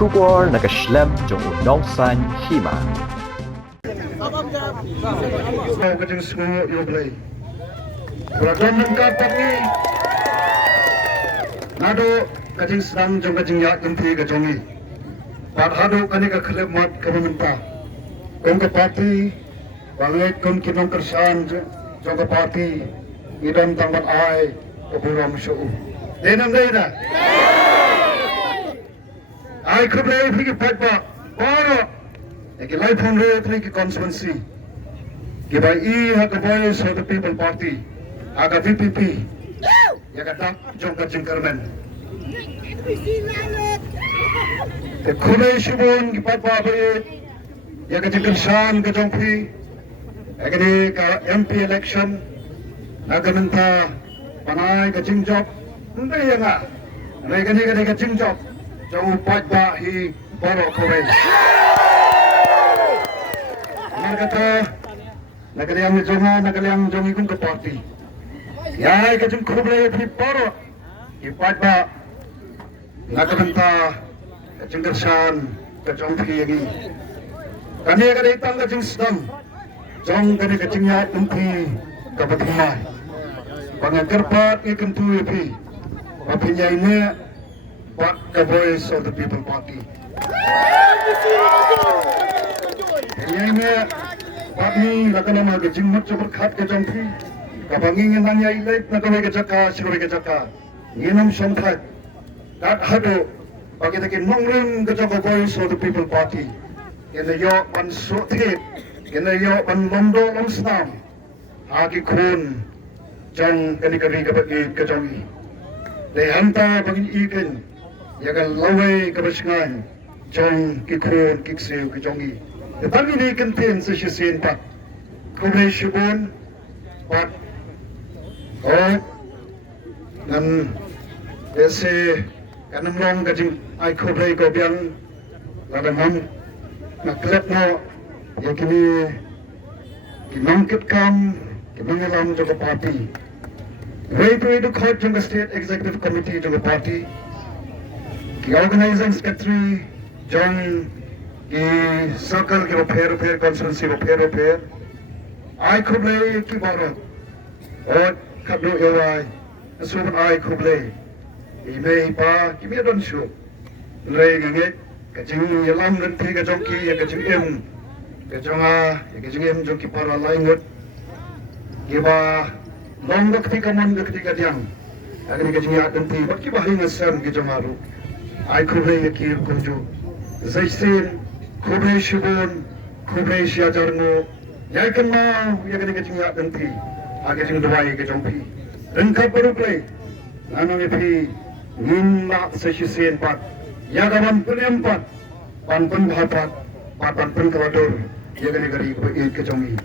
Kubor nakaslem jong unongsan hima. Kajing semua yoblay. Beragam mengkapak ni. Nado kajing senang jong kajing yak genti kajongi. Padhado kani ka khelep mat kementah. Kong ke parti bangai kon kinong kersan jong ke parti idam tangbat ai oburam show. Denam deina. Ai khublai phiki patpa. Paro. Eki life on re phiki constituency. Gibai I ha the voice of the people party. Aga VPP. Yaga tak jong kajing kermen. The Kule Shibun, Gipapa, Yakatikan ke Jongpi, Agani MP election, Nagamenta, Panai, ke Jingjok, Ndayanga, Nagani ke Jingjok, Jong Patba, he Baro Kore. Nagata, Nagaliang Jonga, Nagaliang Jongigun ke party. Yai ke Jung Kuble, he Baro, he Patba, Nagamenta. Jengkersan kejong piyagi. Kani akan datang kejeng sedang. Jong kani kejengnya tempi kebetulan. Pengakerpat ikan tu ipi. Apinya ini Pak the voice of the people party. Ini Pak ni lakukan nama kejeng macam berkat kejong pi. Kapangin yang nanya ilai nak kau kejaka, siapa kejaka. Inam sompat. Tak hado. Bagi kita nongring ke jaga voice of the people party. Kena yo pan sotit, kena yo pan londo lomsnam. Hagi kun jang kani kari ke jangi. Dehanta bagi ikan, yaga lawai ke bersengan jang kikun kiksiu ke jangi. Tetapi ni kentin sesisin pak. Kublai shibun pak. Oh dan ese kanam long kajing ai khoblai ko biang ladang ham na klep no yakini kinong kit kam kinong alam jo party way to edu khot jong state executive committee jo party ki organizing secretary jong ki circle ki fair constituency fair ai khoblai ki baro or khadno erai suban ai khoblai Imei pa kimi don shu lei gange kajing yalam dan thi kajong ki ya kajing em kajong em jong ki para laingot kiba long dok thi kaman dok thi kadiang agni kajing ya dan thi baki bahi ngasam ki jong aru ai khubei ya ki kunju zaisin khubei shibun khubei shajarno ya kanma ya kajing ya dan thi agajing dwai ki jong pi rengka peruplei anu pi Nina sesisian pat, yagaman penempat, pan bhapat, pan pun keladur, yagani gari kejongi.